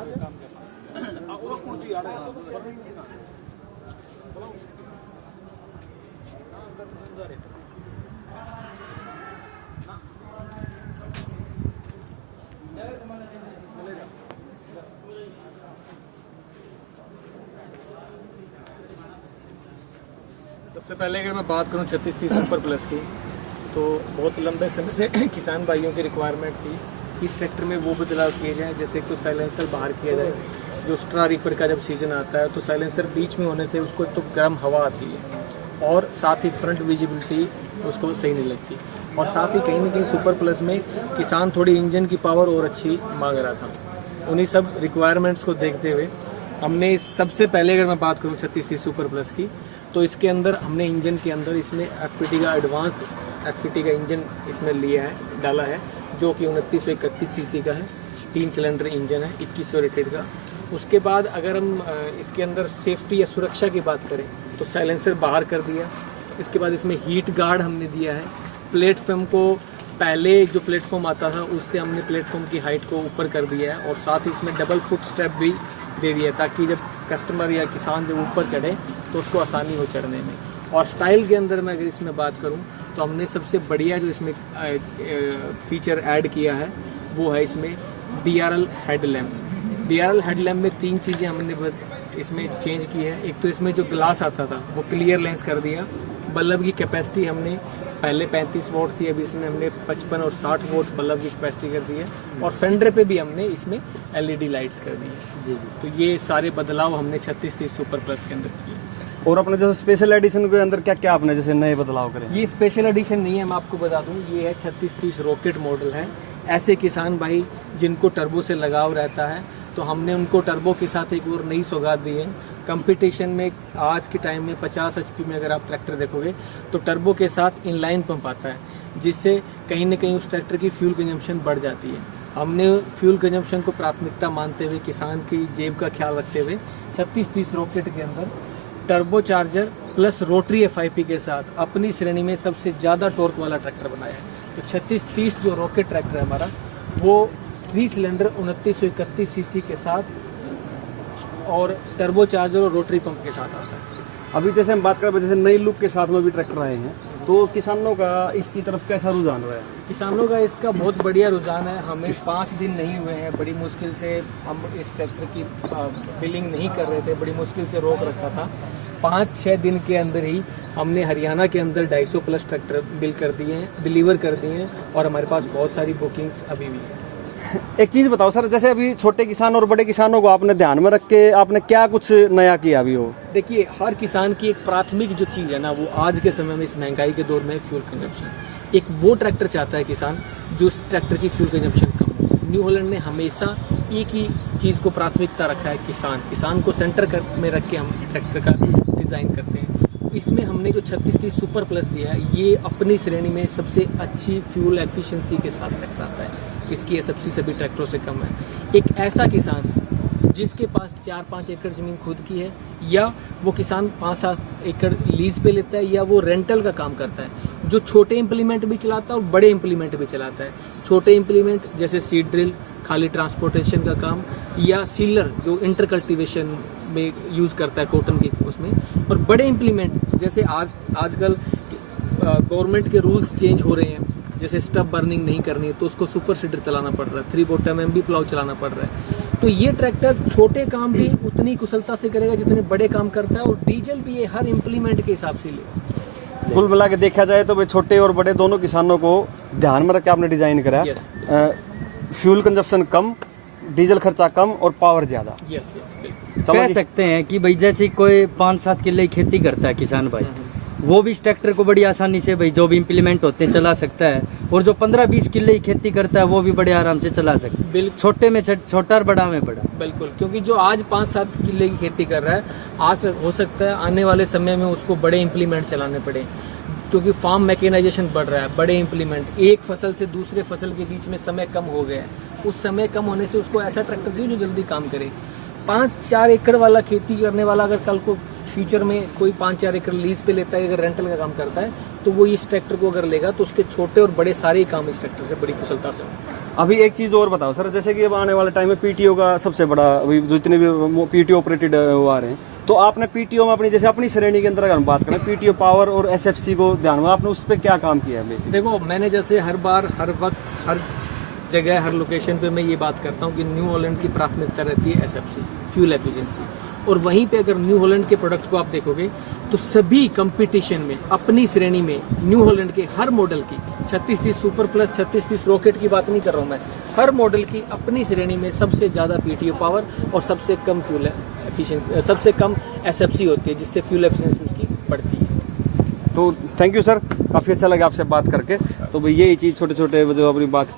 सबसे पहले अगर मैं बात करूं 3630 सुपर प्लस की, तो बहुत लंबे समय से किसान भाइयों की रिक्वायरमेंट थी इस ट्रैक्टर में वो बदलाव किए जाएं, जैसे कुछ साइलेंसर बाहर किया जाए। जो स्ट्रा रीपर का जब सीजन आता है तो साइलेंसर बीच में होने से उसको तो गर्म हवा आती है और साथ ही फ्रंट विजिबिलिटी उसको सही नहीं लगती, और साथ ही कहीं ना कहीं सुपर प्लस में किसान थोड़ी इंजन की पावर और अच्छी मांग रहा था। उन्हीं सब रिक्वायरमेंट्स को देखते हुए हमने सबसे पहले अगर मैं बात करूं 3630 सुपर प्लस की, तो इसके अंदर हमने इंजन के अंदर इसमें एफपीटी का एडवांस एफपीटी का इंजन इसमें लिया है, डाला है, जो कि 2931 सीसी का है। 3 सिलेंडर इंजन है 2100 रेटेड का। उसके बाद अगर हम इसके अंदर सेफ्टी या सुरक्षा की बात करें तो साइलेंसर बाहर कर दिया। इसके बाद इसमें हीट गार्ड हमने दिया है। प्लेटफॉर्म को पहले जो प्लेटफॉर्म आता था उससे हमने प्लेटफॉर्म की हाइट को ऊपर कर दिया है, और साथ ही इसमें डबल फुट स्टेप भी दे दिया है ताकि जब कस्टमर या किसान जब ऊपर चढ़े तो उसको आसानी हो चढ़ने में। और स्टाइल के अंदर मैं अगर इसमें बात करूं तो हमने सबसे बढ़िया जो इसमें फीचर ऐड किया है वो है इसमें DRL हेडलैम्प। DRL हेडलैम्प में 3 चीज़ें हमने इसमें चेंज की है। एक तो इसमें जो ग्लास आता था वो क्लियर लेंस कर दिया। बल्ब की कैपेसिटी हमने पहले 35 वोट थी, अभी इसमें हमने 55 और 60 वोट बल्ब की कैपेसिटी कर दी है, और फेंडर पे भी हमने इसमें LED लाइट्स कर दी है। जी। तो ये सारे बदलाव हमने 3630 सुपर प्लस के अंदर किए। और अपने जो स्पेशल एडिशन के अंदर क्या क्या आपने जैसे नए बदलाव करे? ये स्पेशल एडिशन नहीं है, मैं आपको बता दूं, ये है 3630 रॉकेट मॉडल है। ऐसे किसान भाई जिनको टर्बो से लगाव रहता है तो हमने उनको टर्बो के साथ एक और नई सौगात दी है। कंपटीशन में आज के टाइम में 50 HP में अगर आप ट्रैक्टर देखोगे तो टर्बो के साथ इनलाइन पंप आता है, जिससे कहीं ना कहीं उस ट्रैक्टर की फ्यूल कंजम्पशन बढ़ जाती है। हमने फ्यूल कंजम्पशन को प्राथमिकता मानते हुए, किसान की जेब का ख्याल रखते हुए 3630 रॉकेट के अंदर turbo charger plus rotary FIP के साथ अपनी श्रेणी में सबसे ज़्यादा टॉर्क वाला ट्रैक्टर बनाया है। तो 3630 जो रॉकेट ट्रैक्टर है हमारा, वो 3 सिलेंडर 2931 सीसी के साथ और टर्बो चार्जर और रोटरी पंप के साथ आता है। अभी जैसे हम बात करें, जैसे नई लुक के साथ में भी ट्रैक्टर आए हैं, तो किसानों का इसकी तरफ कैसा रुझान रहा है? किसानों का इसका बहुत बढ़िया रुझान है। हमें 5 दिन नहीं हुए हैं, बड़ी मुश्किल से हम इस ट्रैक्टर की बिलिंग नहीं कर रहे थे, बड़ी मुश्किल से रोक रखा था। 5-6 दिन के अंदर ही हमने हरियाणा के अंदर 250 प्लस ट्रैक्टर बिल कर दिए हैं, डिलीवर कर दिए हैं, और हमारे पास बहुत सारी बुकिंग्स अभी भी हैं। एक चीज बताओ सर, जैसे अभी छोटे किसान और बड़े किसानों को आपने ध्यान में रख के आपने क्या कुछ नया किया अभी? हो देखिए, हर किसान की एक प्राथमिक जो चीज़ है ना, वो आज के समय में इस महंगाई के दौर में फ्यूल कंजम्पशन। एक वो ट्रैक्टर चाहता है किसान जो उस ट्रैक्टर की फ्यूल कंजम्पशन कम हो। न्यू हॉलैंड ने हमेशा एक ही चीज़ को प्राथमिकता रखा है, किसान को सेंटर में रख के हम ट्रैक्टर का डिज़ाइन करते हैं। इसमें हमने जो 3630 सुपर प्लस दिया है, ये अपनी श्रेणी में सबसे अच्छी फ्यूल एफिशिएंसी के साथ ट्रैक्टर आता है। इसकी एसएफसी सभी ट्रैक्टरों से कम है। एक ऐसा किसान जिसके पास 4-5 एकड़ ज़मीन खुद की है, या वो किसान 5-7 एकड़ लीज पे लेता है, या वो रेंटल का काम करता है, जो छोटे इम्प्लीमेंट भी चलाता है और बड़े इम्प्लीमेंट भी चलाता है। छोटे इम्प्लीमेंट जैसे सीड ड्रिल, खाली ट्रांसपोर्टेशन का काम, या सीलर जो इंटर कल्टिवेशन में यूज़ करता है कॉटन की उसमें, और बड़े इम्प्लीमेंट जैसे आजकल गवर्नमेंट के रूल्स चेंज हो रहे हैं, जैसे स्टब बर्निंग नहीं करनी है तो उसको सुपर सीडर चलाना पड़ रहा है, 3 बॉटम MB प्लाउ चलाना पड़ रहा है। तो ये ट्रैक्टर छोटे काम भी उतनी कुशलता से करेगा जितने बड़े काम करता है, और डीजल भी ये हर इम्प्लीमेंट के हिसाब से लेगा। कुल मिला के देखा जाए तो भाई छोटे और बड़े दोनों किसानों को ध्यान में रख के आपने डिजाइन करा। फ्यूल कंजप्शन कम, डीजल खर्चा कम और पावर ज्यादा। यस कह सकते हैं कि भाई जैसे कोई 5-7 किले की खेती करता है किसान भाई, वो भी इस ट्रैक्टर को बड़ी आसानी से भाई जो भी इम्प्लीमेंट होते हैं चला सकता है, और जो 15-20 किले की खेती करता है वो भी बड़े आराम से चला सकता है। बिल्कुल, छोटे में छोटा और बड़ा में बड़ा। बिल्कुल, क्योंकि जो आज 5-7 किले की खेती कर रहा है, आज हो सकता है आने वाले समय में उसको बड़े इम्प्लीमेंट चलाने पड़े, क्योंकि फार्म मैकेनाइजेशन बढ़ रहा है। बड़े इम्प्लीमेंट, एक फसल से दूसरे फसल के बीच में समय कम हो गया है, उस समय कम होने से उसको ऐसा ट्रैक्टर चाहिए जो जल्दी काम करे। 5-4 एकड़ वाला खेती करने वाला अगर कल को फ्यूचर में कोई 5-4 एकड़ लीज पे लेता है, अगर रेंटल का काम करता है तो वो इस ट्रैक्टर को अगर लेगा तो उसके छोटे और बड़े सारे ही काम इस ट्रैक्टर से बड़ी कुशलता से होंगे। अभी एक चीज और बताओ सर, जैसे कि अब आने वाले टाइम में पीटीओ का सबसे बड़ा, अभी जितने भी पीटीओ ऑपरेटेड वो आ रहे हैं, तो आपने पीटीओ में अपनी, जैसे अपनी श्रेणी के अंदर अगर हम बात करें पीटीओ पावर और एसएफसी को ध्यान में, आपने उस पर क्या काम किया है बेसिकली? देखो, मैंने जैसे हर बार, हर वक्त, हर जगह, हर लोकेशन पे मैं ये बात करता हूँ कि न्यू हॉलैंड की प्राथमिकता रहती है एसएफसी, फ्यूल एफिशिएंसी। और वहीं पे अगर न्यू हॉलैंड के प्रोडक्ट को आप देखोगे तो सभी कंपटीशन में अपनी श्रेणी में न्यू हॉलैंड के हर मॉडल की 3630 सुपर प्लस, 3630 रॉकेट की बात नहीं कर रहा हूँ मैं, हर मॉडल की अपनी श्रेणी में सबसे ज़्यादा पीटीओ पावर और सबसे कम फ्यूल एफिशिएंसी, सबसे कम एसएफसी होती है, जिससे फ्यूल एफिशिएंसी उसकी बढ़ती है। तो थैंक यू सर, काफ़ी अच्छा लगा आपसे बात करके। तो भाई यही चीज़ छोटे छोटे जो अपनी बात